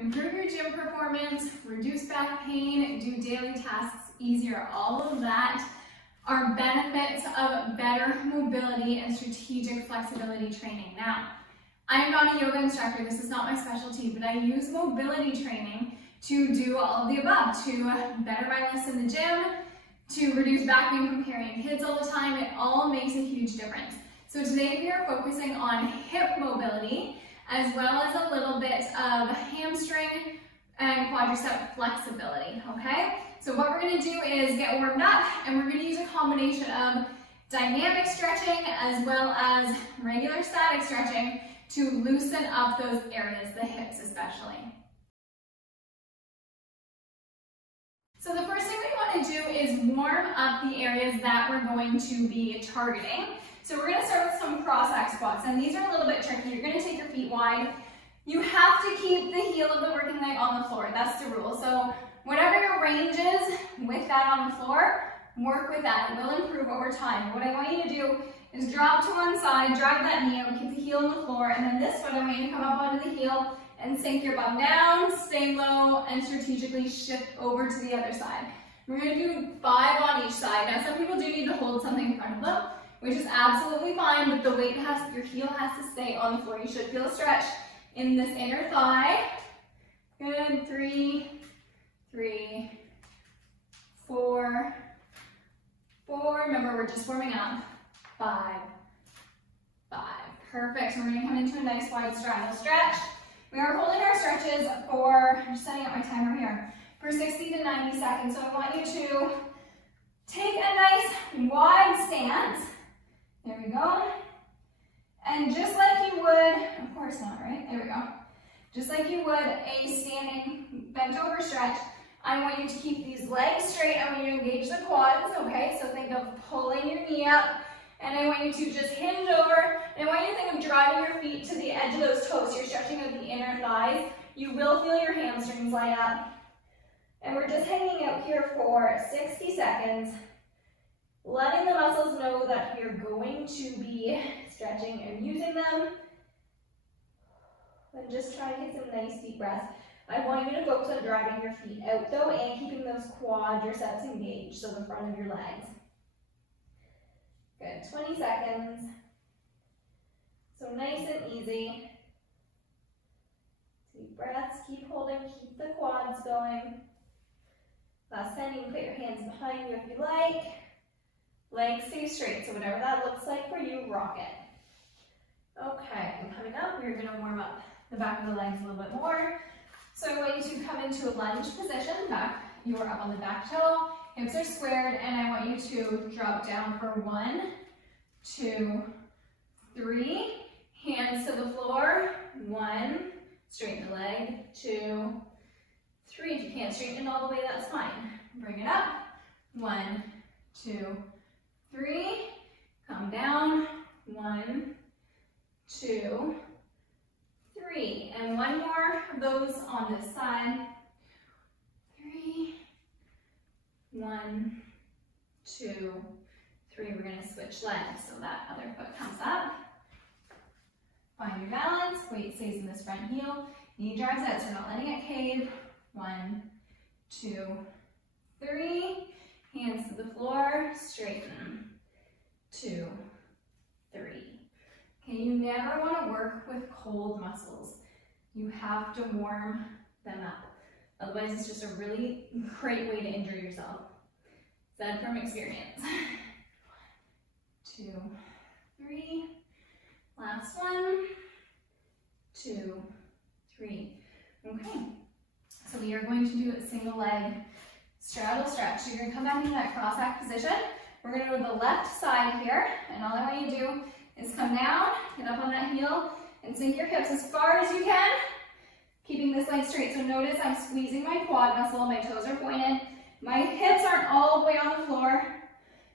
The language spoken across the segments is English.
improve your gym performance, reduce back pain, do daily tasks easier. All of that are benefits of better mobility and strategic flexibility training. Now, I am not a yoga instructor, this is not my specialty, but I use mobility training to do all of the above, to better my lifts in the gym, to reduce back pain from carrying kids all the time. It all makes a huge difference. So today we are focusing on hip mobility, as well as a little bit of hamstring and quadricep flexibility, okay? So what we're gonna do is get warmed up, and we're gonna use a combination of dynamic stretching as well as regular static stretching to loosen up those areas, the hips especially. So the first thing we want to do is warm up the areas that we're going to be targeting. So we're going to start with some cross-back squats, and these are a little bit tricky. You're going to take your feet wide. You have to keep the heel of the working leg on the floor. That's the rule. So whatever your range is with that on the floor, work with that. It will improve over time. What I want you to do is drop to one side, drag that knee out, keep the heel on the floor, and then this foot I want you to come up onto the heel and sink your bum down, stay low, and strategically shift over to the other side. We're going to do 5 on each side. Now some people do need to hold something in front of them, which is absolutely fine, but the weight your heel has to stay on the floor. You should feel a stretch in this inner thigh. Good, 3, 4, remember we're just warming up, 5, perfect. So we're going to come into a nice wide straddle stretch. We are holding our stretches for, I'm just setting up my timer here, for 60 to 90 seconds. So I want you to take a nice wide stance. There we go. And just like you would, of course not, right? There we go. Just like you would a standing bent over stretch, I want you to keep these legs straight. I want you to engage the quads, okay? So think of pulling your knee up. And I want you to just hinge over, and I want you to think of driving your feet to the edge of those toes. You're stretching out the inner thighs. You will feel your hamstrings light up. And we're just hanging out here for 60 seconds, letting the muscles know that you're going to be stretching and using them. And just try to get some nice deep breaths. I want you to focus on driving your feet out though, and keeping those quadriceps engaged, so the front of your legs. Good, 20 seconds. So nice and easy. Deep breaths, keep holding, keep the quads going. Last time you can put your hands behind you if you like. Legs stay straight, so whatever that looks like for you, rock it. Okay, and coming up, we're gonna warm up the back of the legs a little bit more. So I want you to come into a lunge position, you're up on the back toe. Hips are squared, and I want you to drop down for 1, 2, 3. Hands to the floor. 1, straighten the leg. 2, 3. If you can't straighten it all the way, that's fine. Bring it up. 1, 2, 3. Come down. 1, 2, 3. And one more of those on this side. 3. 1, 2, 3. We're going to switch legs so that other foot comes up. Find your balance. Weight stays in this front heel. Knee drives out, so we're not letting it cave. 1, 2, 3. Hands to the floor. Straighten. 2, 3. Okay, you never want to work with cold muscles. You have to warm them up. Otherwise, it's just a really great way to injure yourself. Said from experience. 1, 2, 3. Last 1, 2, 3. Okay. So we are going to do a single leg straddle stretch. So you're going to come back into that cross back position. We're going to go to the left side here, and all I want you to do is come down, get up on that heel, and sink your hips as far as you can, keeping this leg straight. So notice I'm squeezing my quad muscle, my toes are pointed, my hips aren't all the way on the floor,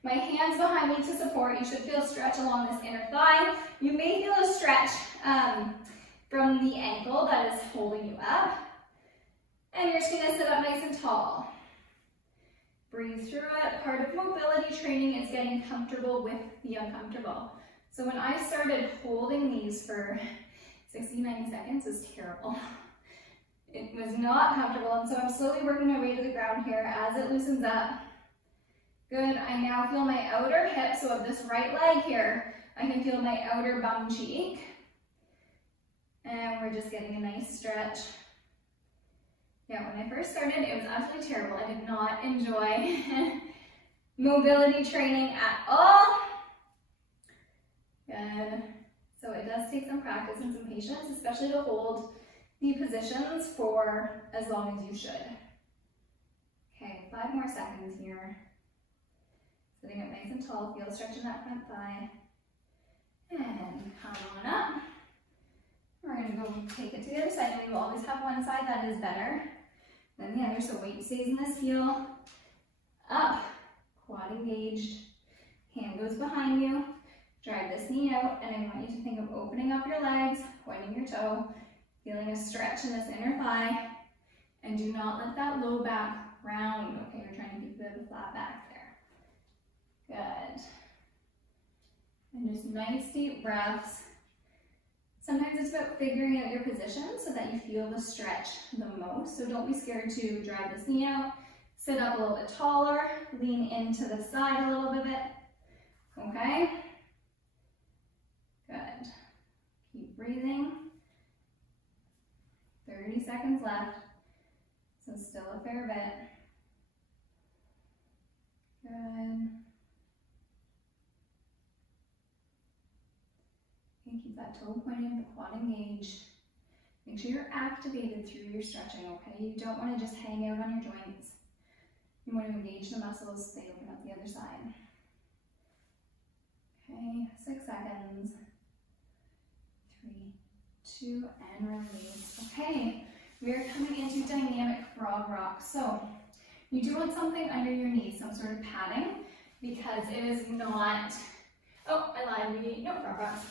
my hands behind me to support. You should feel a stretch along this inner thigh. You may feel a stretch from the ankle that is holding you up. And you're just gonna sit up nice and tall. Breathe through it. Part of mobility training is getting comfortable with the uncomfortable. So when I started holding these for 60, 90 seconds, it was terrible. It It was not comfortable, and so I'm slowly working my way to the ground here as it loosens up. Good, I now feel my outer hip, so of this right leg here, I can feel my outer bum cheek. And we're just getting a nice stretch. Yeah, when I first started, it was absolutely terrible. I did not enjoy mobility training at all. Good. So it does take some practice and some patience, especially to hold the positions for as long as you should. Okay, 5 more seconds here. Sitting up nice and tall, feel stretch in that front thigh. And come on up. We're going to go take it to the other side, and we will always have one side that is better than the other, so weight stays in this heel. Up, quad engaged, hand goes behind you, drive this knee out, and I want you to think of opening up your legs, pointing your toe, feeling a stretch in this inner thigh, and do not let that low back round. Okay, you're trying to keep the flat back there. Good. And just nice deep breaths. Sometimes it's about figuring out your position so that you feel the stretch the most. So don't be scared to drive this knee out, sit up a little bit taller, lean into the side a little bit. Okay? Good. Keep breathing. 30 seconds left. So still a fair bit. Good. And keep that toe pointing, the quad engaged. Make sure you're activated through your stretching, okay? You don't want to just hang out on your joints. You want to engage the muscles so they open up the other side. Okay, 6 seconds. 3, 2, and release. Okay, we are coming into dynamic frog rock. So you do want something under your knees, some sort of padding, because it is not, oh, I lied, no frog rocks.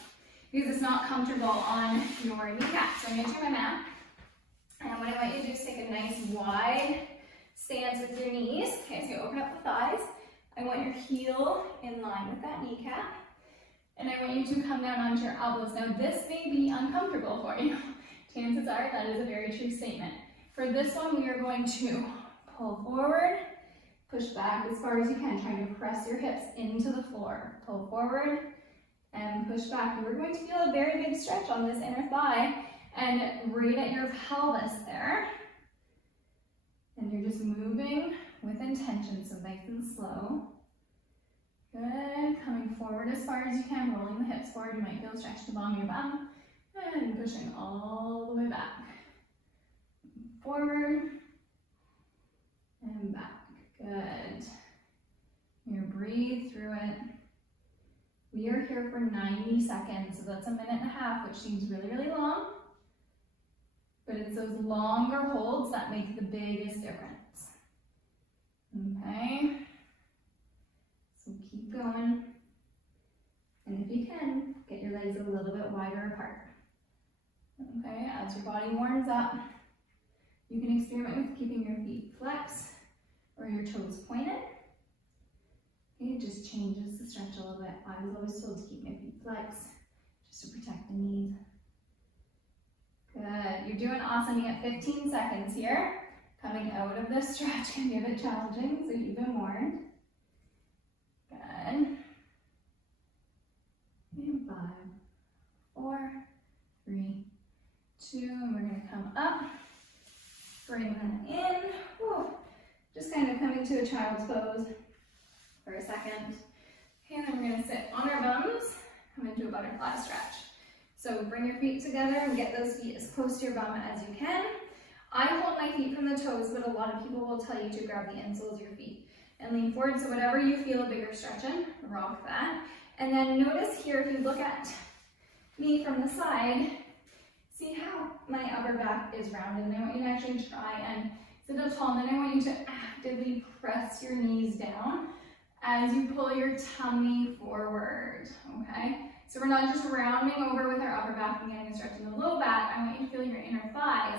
Because it's not comfortable on your kneecap. So I'm going to turn my mat. And what I want you to do is take a nice wide stance with your knees. Okay, so you open up the thighs. I want your heel in line with that kneecap. And I want you to come down onto your elbows. Now this may be uncomfortable for you. Chances are that is a very true statement. For this one, we are going to pull forward, push back as far as you can, trying to press your hips into the floor. Pull forward, and push back. You're going to feel a very big stretch on this inner thigh and right at your pelvis there. And you're just moving with intention, so nice and slow. Good, coming forward as far as you can, rolling the hips forward. You might feel stretched along your bum and pushing all the way back. Forward and back. Good. You breathe through it. We are here for 90 seconds, so that's 1.5 minutes, which seems really, really long. But it's those longer holds that make the biggest difference. Okay? So keep going. And if you can, get your legs a little bit wider apart. Okay, as your body warms up, you can experiment with keeping your feet flexed or your toes pointed. It just changes the stretch a little bit. I was always told to keep my feet flexed just to protect the knees. Good. You're doing awesome. You get 15 seconds here. Coming out of this stretch can be a bit challenging, so you've been warned. Good. And 5, 4, 3, 2, and we're going to come up. Bring that in. Whew. Just kind of coming to a child's pose for a second. Okay, and then we're going to sit on our bums, come into a butterfly stretch. So bring your feet together and get those feet as close to your bum as you can. I hold my feet from the toes, but a lot of people will tell you to grab the insoles of your feet and lean forward. So whatever you feel a bigger stretch in, rock that. And then notice here, if you look at me from the side, see how my upper back is rounded. And I want you to actually try and sit up tall. And then I want you to actively press your knees down as you pull your tummy forward, okay? So we're not just rounding over with our upper back and getting a stretch in the low back. I want you to feel your inner thighs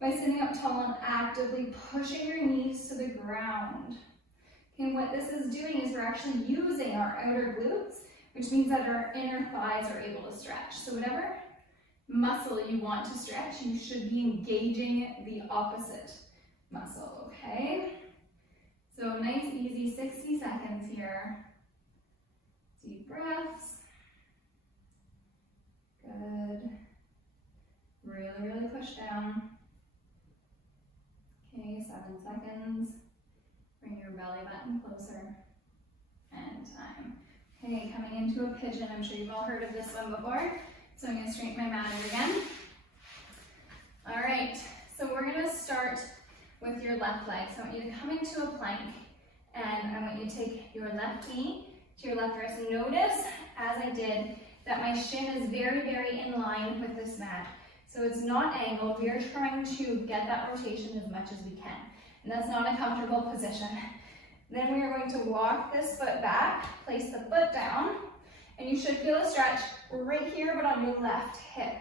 by sitting up tall and actively pushing your knees to the ground. Okay, what this is doing is we're actually using our outer glutes, which means that our inner thighs are able to stretch. So whatever muscle you want to stretch, you should be engaging the opposite muscle, okay? So nice, easy 60 seconds here. Deep breaths. Good. Really, really push down. Okay, 7 seconds. Bring your belly button closer. And time. Okay, coming into a pigeon. I'm sure you've all heard of this one before. So I'm going to straighten my mat out again. All right, so we're going to start with your left leg. So I want you to come into a plank, and I want you to take your left knee to your left wrist. Notice, as I did, that my shin is very, very in line with this mat. So it's not angled. We are trying to get that rotation as much as we can. And that's not a comfortable position. Then we are going to walk this foot back, place the foot down, and you should feel a stretch right here, but on your left hip.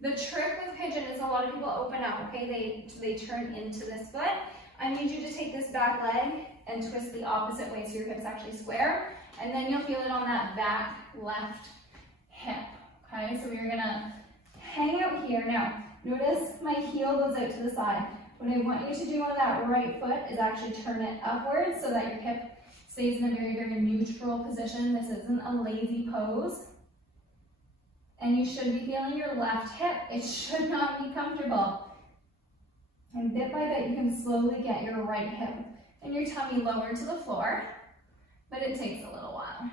The trick with pigeon is a lot of people open up, okay? They turn into this foot. I need you to take this back leg and twist the opposite way so your hips actually square, and then you'll feel it on that back left hip, okay? So we're gonna hang out here. Now, notice my heel goes out to the side. What I want you to do on that right foot is actually turn it upwards so that your hip stays in a very, very neutral position. This isn't a lazy pose. And you should be feeling your left hip. It should not be comfortable. And bit by bit, you can slowly get your right hip and your tummy lower to the floor, but it takes a little while.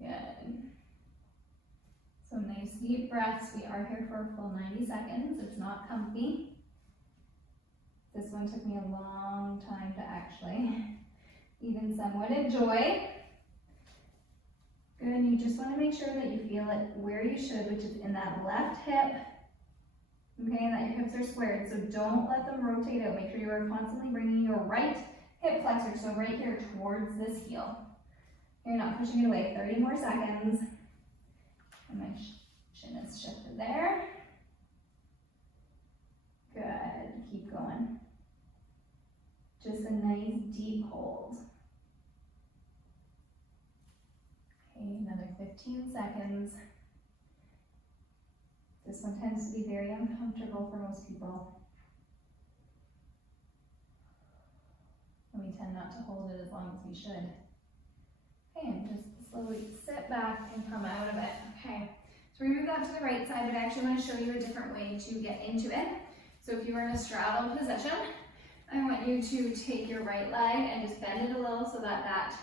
Good. So nice deep breaths. We are here for a full 90 seconds. It's not comfy. This one took me a long time to actually even somewhat enjoy. Good, and you just want to make sure that you feel it where you should, which is in that left hip. Okay, and that your hips are squared, so don't let them rotate out. Make sure you are constantly bringing your right hip flexor, so right here towards this heel. You're not pushing it away. 30 more seconds. And my chin is shifted there. Good, keep going. Just a nice deep hold. Okay, another 15 seconds. This one tends to be very uncomfortable for most people. And we tend not to hold it as long as we should. Okay, and just slowly sit back and come out of it. Okay, so we move that to the right side, but I actually want to show you a different way to get into it. So if you are in a straddle position, I want you to take your right leg and just bend it a little so that that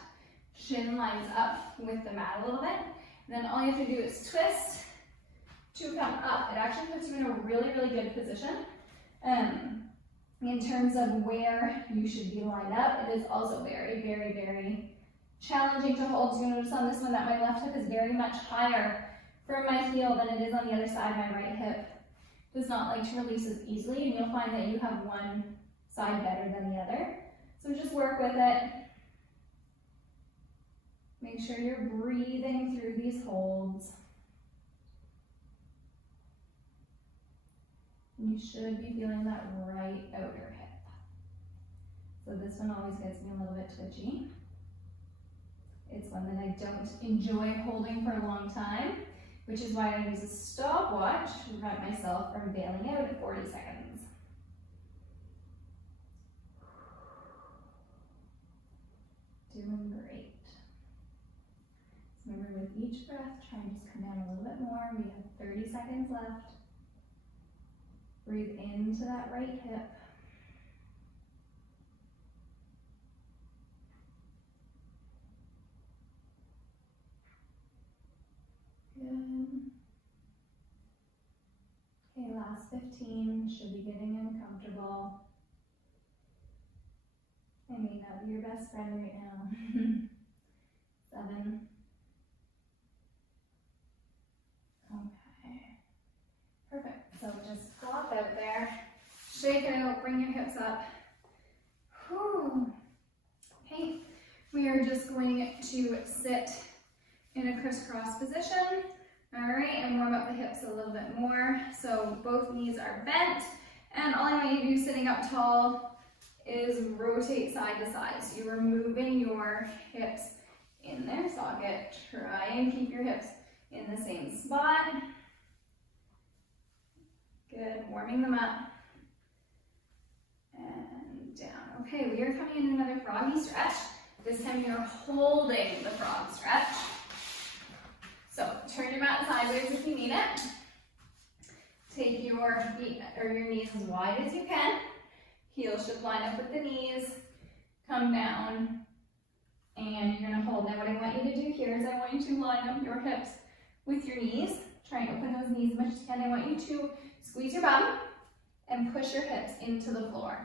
shin lines up with the mat a little bit. And then all you have to do is twist to come up. It actually puts you in a really, really good position. In terms of where you should be lined up, it is also very, very, very challenging to hold. So you notice on this one that my left hip is very much higher from my heel than it is on the other side. My right hip does not like to release as easily, and you'll find that you have one side better than the other. So just work with it. Make sure you're breathing through these holds. You should be feeling that right outer hip. So this one always gets me a little bit twitchy. It's one that I don't enjoy holding for a long time, which is why I use a stopwatch to prevent myself from bailing out at 40 seconds. Doing great. So remember, with each breath, try and just come down a little bit more. We have 30 seconds left. Breathe into that right hip. Good. Okay, last 15. Should be getting uncomfortable. I may not be your best friend right now. 7. Okay. Perfect. So just flop out there. Shake it out. Bring your hips up. Whew. Okay. We are just going to sit in a crisscross position. All right, and warm up the hips a little bit more. So both knees are bent, and all I want you to do sitting up tall is rotate side to side. So you are moving your hips in their socket. Try and keep your hips in the same spot. Good, warming them up. And down. Okay, we are coming into another froggy stretch. This time you're holding the frog stretch. So turn your mat sideways if you need it. Take your feet or your knees as wide as you can. Heels should line up with the knees. Come down. And you're gonna hold. Now what I want you to do here is I want you to line up your hips with your knees. Try and open those knees as much as you can. I want you to squeeze your bum and push your hips into the floor.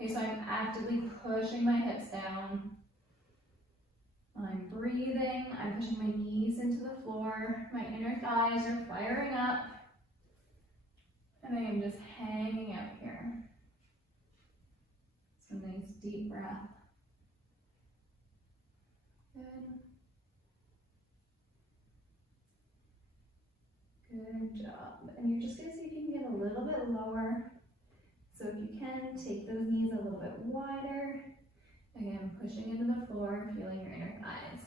Okay, so I'm actively pushing my hips down. I'm breathing, I'm pushing my knees into the floor. My inner thighs are firing up. And I am just hanging out here. So nice deep breath. Good. Good job. And you're just going to see if you can get a little bit lower. So if you can, take those knees a little bit wider. Again, pushing into the floor, feeling your inner thighs.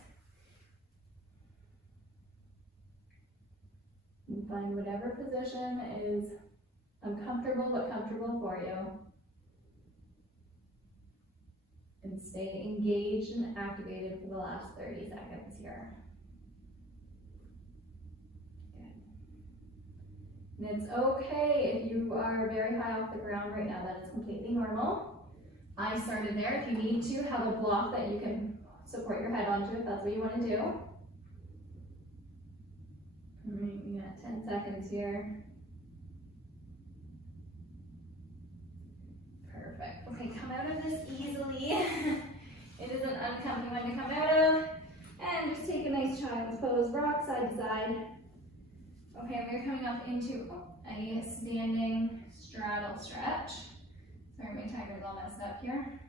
And find whatever position is uncomfortable but comfortable for you. And stay engaged and activated for the last 30 seconds here. And it's okay if you are very high off the ground right now. That is completely normal. I started there. If you need to, have a block that you can support your head onto if that's what you want to do. All right, we got 10 seconds here. Perfect. Okay, come out of this easily. It is an uncomfy one to come out of. And just take a nice child's pose, rock side to side. Okay, we're coming up into a standing straddle stretch. Sorry, my timer's all messed up here.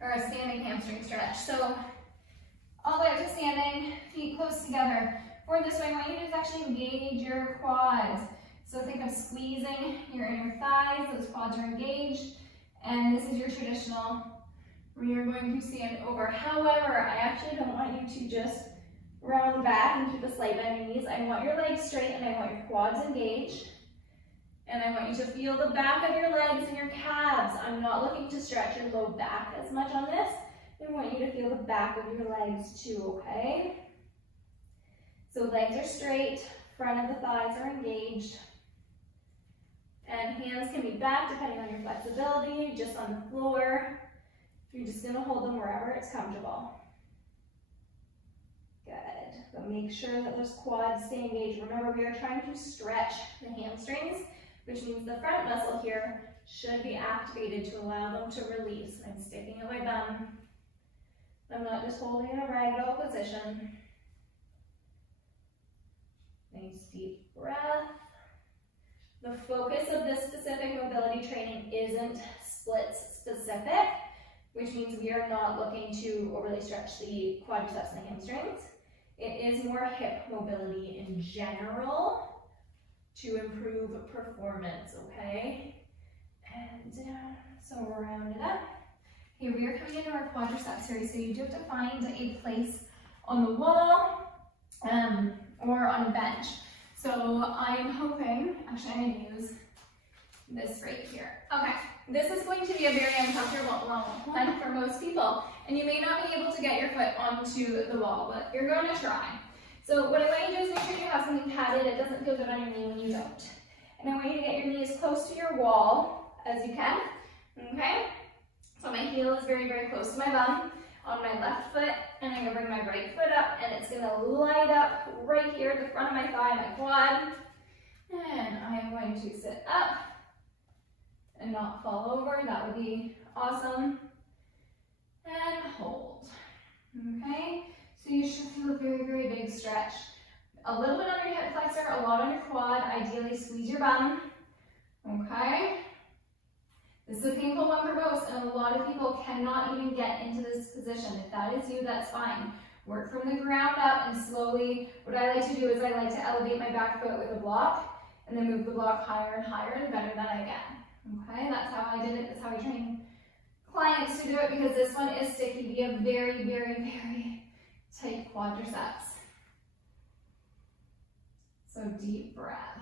Or a standing hamstring stretch. So, all the way up to standing, feet close together. For this one, what you do is actually engage your quads. So think of squeezing your inner thighs, those quads are engaged. And this is your traditional, where you're going to stand over. However, I actually don't want you to just round back and keep a slight bend in your knees. I want your legs straight and I want your quads engaged. And I want you to feel the back of your legs and your calves. I'm not looking to stretch your low back as much on this. I want you to feel the back of your legs too, okay? So legs are straight, front of the thighs are engaged. And hands can be back depending on your flexibility, just on the floor. You're just gonna hold them wherever it's comfortable. Good, but make sure that those quads stay engaged. Remember, we are trying to stretch the hamstrings, which means the front muscle here should be activated to allow them to release. I'm sticking out my bum. I'm not just holding in a ragdoll position. Nice deep breath. The focus of this specific mobility training isn't splits specific, which means we are not looking to overly stretch the quadriceps and the hamstrings. It is more hip mobility in general to improve performance, okay? And so we'll round it up. Okay, we are coming into our quadriceps here, so you do have to find a place on the wall or on a bench. So I am hoping, actually I'm going to use this right here. Okay, this is going to be a very uncomfortable one for most people, and you may not be able to get your foot onto the wall, but you're going to try. So what I want you to do is make sure you have something padded. It doesn't feel good on your knee when you don't. And I want you to get your knees close to your wall as you can, okay? So my heel is very, very close to my bum on my left foot, and I'm gonna bring my right foot up, and it's gonna light up right here at the front of my thigh, my quad. And I am going to sit up and not fall over. That would be awesome. And hold, okay? So you should feel a very, very big stretch. A little bit on your hip flexor, a lot on your quad. Ideally, squeeze your bum, okay? This is a painful one for most, and a lot of people cannot even get into this position. If that is you, that's fine. Work from the ground up and slowly, what I like to do is I like to elevate my back foot with a block and then move the block higher and higher the better that I get. Okay, that's how I did it. That's how I train clients to do it, because this one is sticky. We have very, very, very tight quadriceps. So deep breath.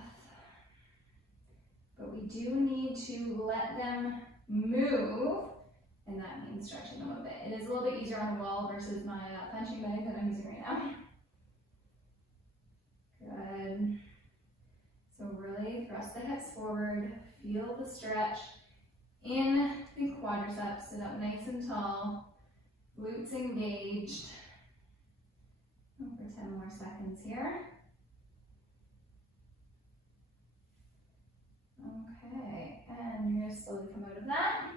but we do need to let them move, and that means stretching them a bit. It is a little bit easier on the wall versus my punching bag that I'm using right now. Good. So really thrust the hips forward, feel the stretch in the quadriceps, sit up nice and tall, glutes engaged. For 10 more seconds here. Okay, and you're going to slowly come out of that.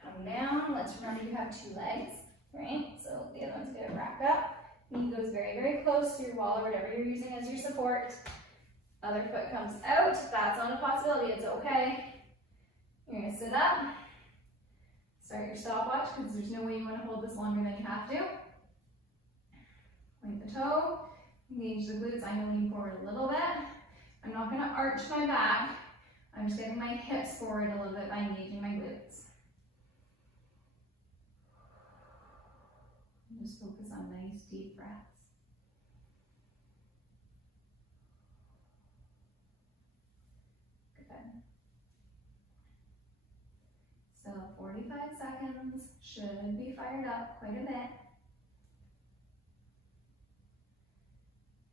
Come down. Let's remember you have 2 legs, right? So the other one's going to rack up. Knee goes very, very close to your wall or whatever you're using as your support. Other foot comes out. That's not a possibility. It's okay. You're going to sit up. Start your stopwatch because there's no way you want to hold this longer than you have to. Point the toe. Engage the glutes. I'm going to lean forward a little bit. I'm not going to arch my back. I'm just getting my hips forward a little bit by engaging my glutes. And just focus on nice deep breaths. Good. So 45 seconds, should be fired up quite a bit.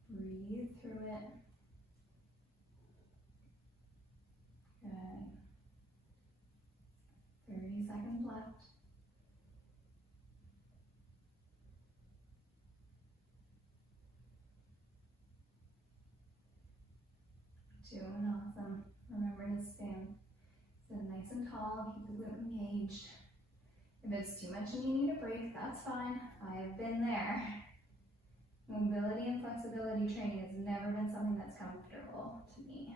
Breathe through it. Good. 30 seconds left. Doing awesome. Remember to stand. Sit nice and tall, keep the glute engaged. If it's too much and you need a break, that's fine. I've been there. Mobility and flexibility training has never been something that's comfortable to me.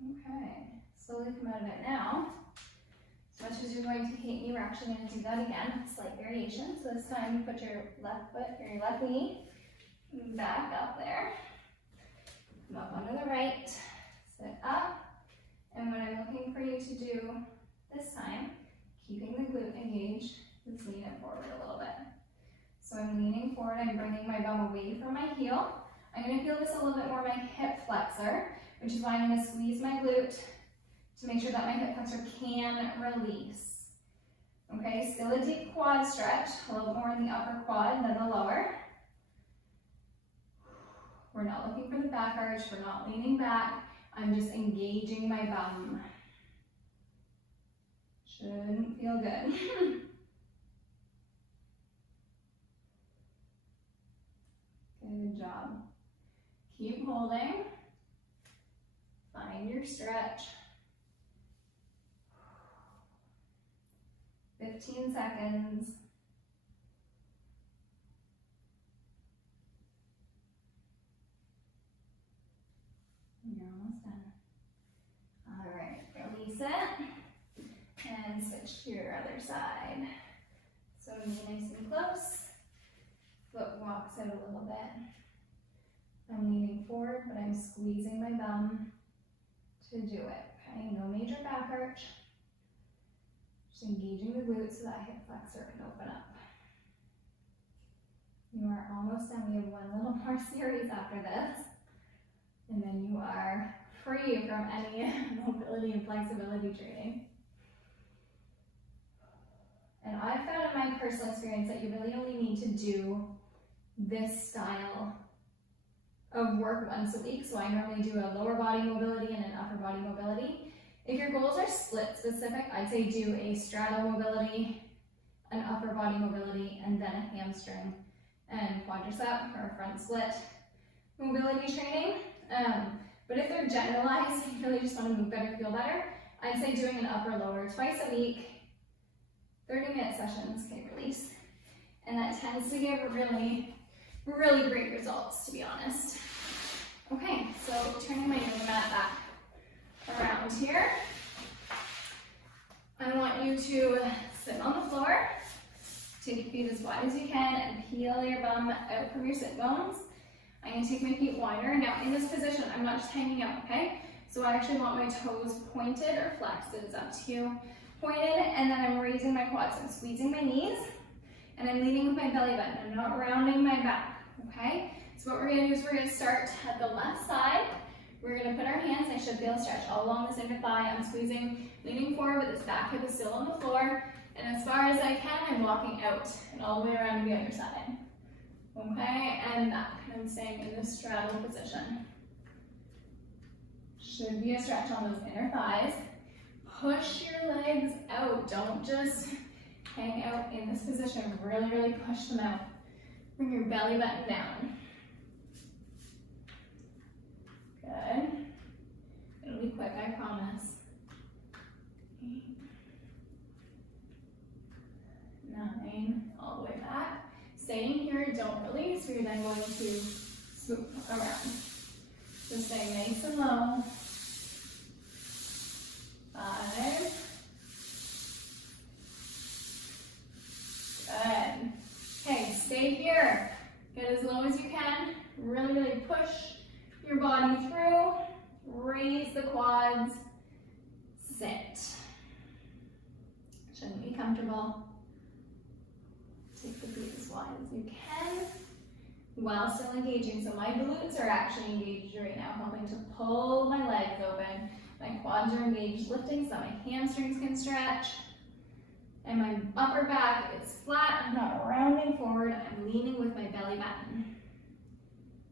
Okay, slowly come out of it now. As much as you're going to hate me, we're actually going to do that again. Slight variation. So this time you put your left foot or your left knee back up there. Come up onto the right, sit up. And what I'm looking for you to do this time, keeping the glute engaged, is lean it forward a little bit. So I'm leaning forward, I'm bringing my bum away from my heel. I'm going to feel this a little bit more my hip flexor, which is why I'm going to squeeze my glute to make sure that my hip flexor can release. Okay, still a deep quad stretch, a little more in the upper quad than the lower. We're not looking for the back arch, we're not leaning back. I'm just engaging my bum. Shouldn't feel good. Good job. Keep holding. Find your stretch. 15 seconds. You're almost done. All right, release it and switch to your other side. So knee nice and close. Foot walks out a little bit. I'm leaning forward, but I'm squeezing my bum to do it. Okay, no major back arch. Just engaging the glutes so that hip flexor can open up. You are almost done. We have one little more series after this. And then you are free from any mobility and flexibility training. And I've found in my personal experience that you really only need to do this style of work once a week. So I normally do a lower body mobility and an upper body mobility. If your goals are split specific, I'd say do a straddle mobility, an upper body mobility, and then a hamstring and quadricep or front split mobility training. But if they're generalized, you really just want to move better, feel better, I'd say doing an upper lower twice a week, 30-minute sessions, okay, release. And that tends to give really great results, to be honest. Okay, so turning my yoga mat back around here. I want you to sit on the floor, take your feet as wide as you can, and peel your bum out from your sit bones. I'm going to take my feet wider. Now in this position, I'm not just hanging out, okay? So I actually want my toes pointed or flexed. It's up to you. Pointed, and then I'm raising my quads. I'm squeezing my knees, and I'm leaning with my belly button. I'm not rounding my back, okay? So what we're going to do is we're going to start at the left side. We're gonna put our hands, I should be able to stretch all along this inner thigh. I'm squeezing, leaning forward, but this back hip is still on the floor. And as far as I can, I'm walking out and all the way around to the other side. Okay, and back. And I'm staying in the straddle position. Should be a stretch on those inner thighs. Push your legs out. Don't just hang out in this position. Really, really push them out. Bring your belly button down. Good. It'll be quick, I promise. 8, 9, all the way back. Staying here, don't release, or you're then going to swoop around. So stay nice and low. 5. Good. Okay, stay here. Get as low as you can. Really, really push your body through. Raise the quads. Sit. Shouldn't be comfortable. Take the feet as wide as you can while still engaging. So my glutes are actually engaged right now, helping to pull my legs open. My quads are engaged, lifting so my hamstrings can stretch. And my upper back is flat. I'm not rounding forward. I'm leaning with my belly button.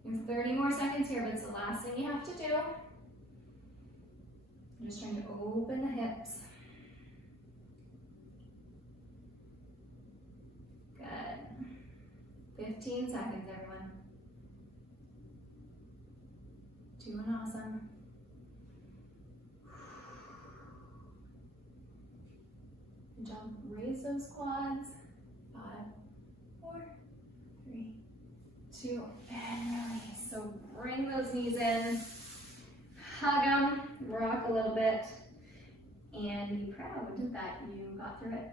You have 30 more seconds here, but it's the last thing you have to do. I'm just trying to open the hips. Good. 15 seconds, everyone. Doing awesome. Good job. Raise those quads. 5, 4, 3, 2, and release. So bring those knees in, hug them, rock a little bit, and be proud that you got through it.